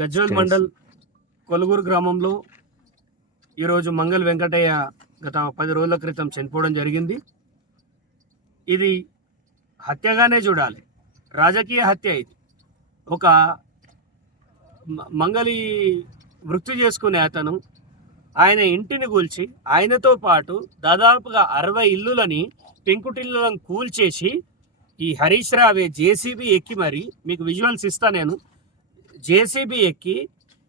గజ్వల్ మండల్ కొలుగురు గ్రామంలో ఈరోజు మంగళ వెంకటయ్య గత పది రోజుల క్రితం చనిపోవడం జరిగింది. ఇది హత్యగానే చూడాలి. రాజకీయ హత్య ఇది. ఒక మ- మంగళి వృత్తి చేసుకునే అతను ఆయన ఇంటిని కూల్చి ఆయనతో పాటు దాదాపుగా అరవై ఇల్లులని పెంకుటిల్లులను కూల్చేసి ఈ హరీష్ రావే జేసీబీ ఎక్కి మరి మీకు విజువల్స్ ఇస్తా నేను. జేసీబీ ఎక్కి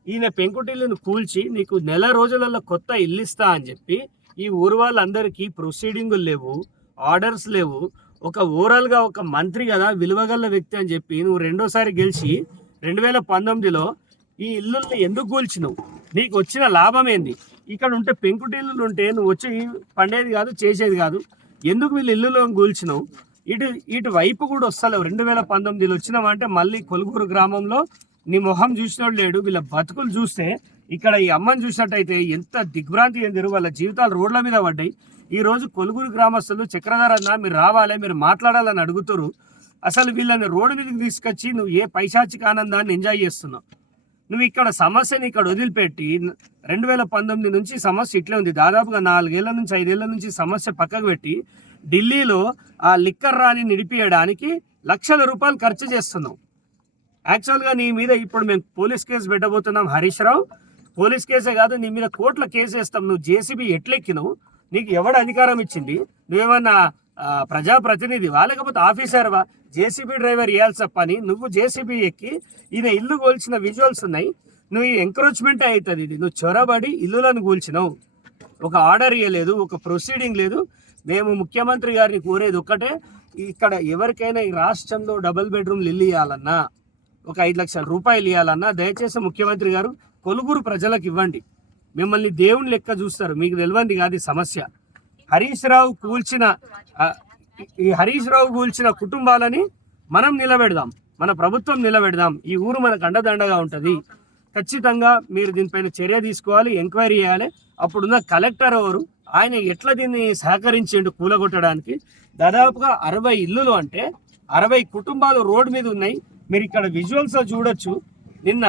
ఈయన పెంకుటిల్లును కూల్చి నీకు నెల రోజులలో కొత్త ఇల్లు ఇస్తా అని చెప్పి ఈ ఊరు వాళ్ళందరికీ ప్రొసీడింగులు లేవు ఆర్డర్స్ లేవు. ఒక ఓవరాల్గా ఒక మంత్రి కదా విలువగల వ్యక్తి అని చెప్పి నువ్వు రెండోసారి గెలిచి రెండు వేల పంతొమ్మిదిలో ఈ ఇల్లుల్ని ఎందుకు కూల్చినావు? నీకు వచ్చిన లాభం ఏంది? ఇక్కడ ఉంటే పెంకుటిల్లులు ఉంటే నువ్వు వచ్చి పండేది కాదు చేసేది కాదు. ఎందుకు వీళ్ళు ఇల్లులో కూల్చినావు? ఇటు ఇటు వైపు కూడా వస్తలేవు. రెండు వేల పంతొమ్మిదిలో వచ్చినావంటే మళ్ళీ కొలుగురు గ్రామంలో నీ మొహం చూసినోడు లేడు వీళ్ళ బతుకులు చూస్తే ఇక్కడ ఈ అమ్మని చూసినట్టయితే ఎంత దిగ్భ్రాంతి చెందిరు వాళ్ళ జీవితాలు రోడ్ల మీద పడ్డాయి. ఈ రోజు కొలుగురు గ్రామస్తులు చక్రధర అన్న మీరు రావాలి మీరు మాట్లాడాలని అడుగుతారు అసలు వీళ్ళని రోడ్డు మీదకి తీసుకొచ్చి నువ్వు ఏ పైశాచిక ఆనందాన్ని ఎంజాయ్ చేస్తున్నావు? నువ్వు ఇక్కడ సమస్యని ఇక్కడ వదిలిపెట్టి రెండు వేల పంతొమ్మిది నుంచి సమస్య ఇట్లే ఉంది. దాదాపుగా నాలుగేళ్ళ నుంచి ఐదేళ్ళ నుంచి సమస్య పక్కకు పెట్టి ఢిల్లీలో ఆ లిక్కర్ రాని నిడిపియడానికి లక్షల రూపాయలు ఖర్చు చేస్తున్నావు. యాక్చువల్గా నీ మీద ఇప్పుడు మేము పోలీస్ కేసు పెట్టబోతున్నాం హరీష్ రావు. పోలీస్ కేసే కాదు నీ మీద కోర్టుల కేసు వేస్తాం. నువ్వు జేసీబీ ఎట్లెక్కినావు? నీకు ఎవడు అధికారం ఇచ్చింది? నువ్వేమన్నా ప్రజాప్రతినిధివా? లేకపోతే ఆఫీసర్వా? జేసీబీ డ్రైవర్ ఇవ్వాల్సిన పని నువ్వు జేసీబీ ఎక్కి ఈయన ఇల్లు కూల్చిన విజువల్స్ ఉన్నాయి. నువ్వు ఎంక్రోచ్మెంట్ అవుతుంది ఇది? నువ్వు చొరబడి ఇల్లులను కూల్చినావు ఒక ఆర్డర్ ఇవ్వలేదు ఒక ప్రొసీడింగ్ లేదు. మేము ముఖ్యమంత్రి గారిని కోరేది ఒక్కటే ఇక్కడ ఎవరికైనా ఈ రాష్ట్రంలో డబుల్ బెడ్రూమ్లు ఇల్లు ఇవ్వాలన్నా ఒక ఐదు లక్షల రూపాయలు ఇవ్వాలన్నా దయచేసి ముఖ్యమంత్రి గారు కొలుగురు ప్రజలకు ఇవ్వండి. మిమ్మల్ని దేవుని లెక్క చూస్తారు. మీకు తెలియంది కాదు సమస్య. హరీష్ రావు కూల్చిన ఈ హరీష్ రావు కూల్చిన కుటుంబాలని మనం నిలబెడదాం. మన ప్రభుత్వం నిలబెడదాం. ఈ ఊరు మనకు అండదండగా ఉంటుంది. ఖచ్చితంగా మీరు దీనిపైన చర్య తీసుకోవాలి ఎంక్వైరీ చేయాలి. అప్పుడున్న కలెక్టర్ ఎవరు ఆయన ఎట్లా దీన్ని సహకరించిండు కూలగొట్టడానికి? దాదాపుగా అరవై ఇల్లులు అంటే అరవై కుటుంబాలు రోడ్డు మీద ఉన్నాయి. మీరు ఇక్కడ విజువల్స్ చూడొచ్చు. నిన్న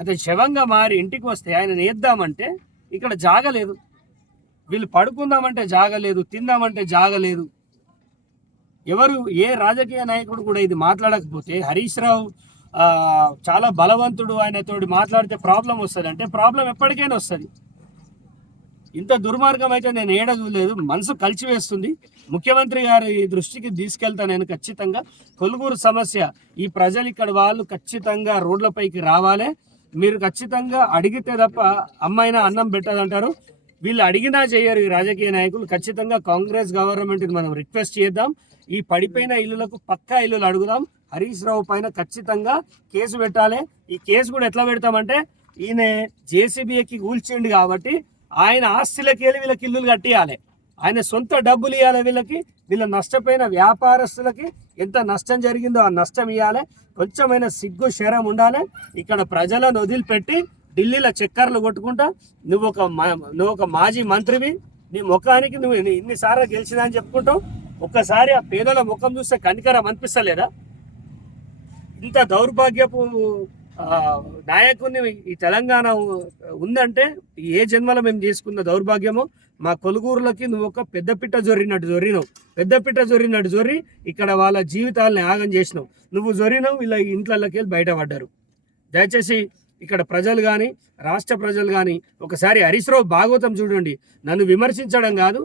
అతను శవంగా మారి ఇంటికి వస్తే ఆయన నేద్దామంటే ఇక్కడ జాగలేదు. వీళ్ళు పడుకుందామంటే జాగలేదు తిందామంటే జాగలేదు. ఎవరు ఏ రాజకీయ నాయకుడు కూడా ఇది మాట్లాడకపోతే హరీష్ రావు చాలా బలవంతుడు ఆయనతోటి మాట్లాడితే ప్రాబ్లం వస్తుంది. అంటే ప్రాబ్లం ఎప్పటికైనా వస్తుంది. ఇంత దుర్మార్గం అయితే నేను ఏడ చూడలేదు. మనసు కలిచివేస్తుంది ముఖ్యమంత్రి గారి దృష్టికి తీసుకెళ్తా నేను ఖచ్చితంగా. కొలుగురు సమస్య ఈ ప్రజలు ఇక్కడ వాళ్ళు ఖచ్చితంగా రోడ్లపైకి రావాలి. మీరు ఖచ్చితంగా అడిగితే తప్ప అమ్మాయినా అన్నం పెట్టదంటారు. వీళ్ళు అడిగినా చేయరు ఈ రాజకీయ నాయకులు. ఖచ్చితంగా కాంగ్రెస్ గవర్నమెంట్ని మనం రిక్వెస్ట్ చేద్దాం. ఈ పడిపోయిన ఇల్లులకు పక్కా ఇల్లులు అడుగుదాం. హరీష్ రావు పైన ఖచ్చితంగా కేసు పెట్టాలి. ఈ కేసు కూడా ఎట్లా పెడతామంటే ఈయన జేసీబీకి కూల్చిండు కాబట్టి ఆయన ఆస్తులకి వెళ్ళి వీళ్ళకి ఇల్లులు కట్టియాలి. ఆయన సొంత డబ్బులు ఇవ్వాలి వీళ్ళకి వీళ్ళ నష్టపోయిన వ్యాపారస్తులకి ఎంత నష్టం జరిగిందో ఆ నష్టం ఇవ్వాలి కొంచెమైన సిగ్గు శరం ఉండాలి. ఇక్కడ ప్రజలను వదిలిపెట్టి ఢిల్లీలో చక్కర్లు కొట్టుకుంటా నువ్వు ఒక నువ్వు ఒక మాజీ మంత్రివి. నీ ముఖానికి నువ్వు ఇన్ని- ఇన్నిసార్లు గెలిచినా అని చెప్పుకుంటావు. ఒక్కసారి ఆ పేదల ముఖం చూస్తే కనికరం అనిపిస్తలేదా? ఇంత దౌర్భాగ్యపు నాయకుడిని ఈ తెలంగాణ ఉందంటే ఏ జన్మలో మేము తీసుకున్న దౌర్భాగ్యమో మా కొలుగూరులకి నువ్వు ఒక పెద్దపిట్ట జొర్రినట్టు జొర్రినావు పెద్దపిట్ట జొరినట్టు జొరి ఇక్కడ వాళ్ళ జీవితాలని ఆగం చేసినావు. నువ్వు జొరినావు ఇలా ఇంట్లోకి వెళ్ళి బయటపడ్డారు. దయచేసి ఇక్కడ ప్రజలు కానీ రాష్ట్ర ప్రజలు కానీ ఒకసారి హరీశ్రావు భాగవతం చూడండి. నన్ను విమర్శించడం కాదు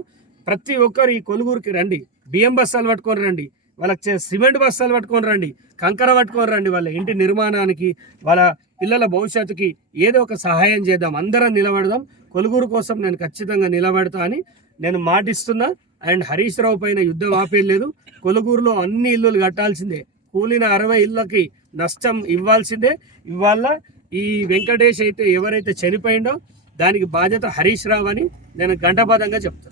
ప్రతి ఒక్కరు ఈ కొలుగురికి రండి. బియ్యం బస్సాలు పట్టుకొని రండి. వాళ్ళకి చే- సిమెంట్ బస్తాలు పట్టుకొని రండి కంకర పట్టుకొని రండి వాళ్ళ ఇంటి నిర్మాణానికి వాళ్ళ పిల్లల భవిష్యత్తుకి ఏదో ఒక సహాయం చేద్దాం అందరం నిలబడదాం కొలుగురు కోసం నేను ఖచ్చితంగా నిలబడతా అని నేను మాటిస్తున్నా. అండ్ హరీష్ రావు పైన యుద్ధం ఆపేయలేదు కొలుగురులో అన్ని ఇల్లులు కట్టాల్సిందే కూలిన అరవై ఇళ్ళకి నష్టం ఇవ్వాల్సిందే. ఇవాళ ఈ వెంకటేష్ అయితే ఎవరైతే చనిపోయిండో దానికి బాధ్యత హరీష్ రావు అని నేను గంటపాదంగా చెప్తున్నాను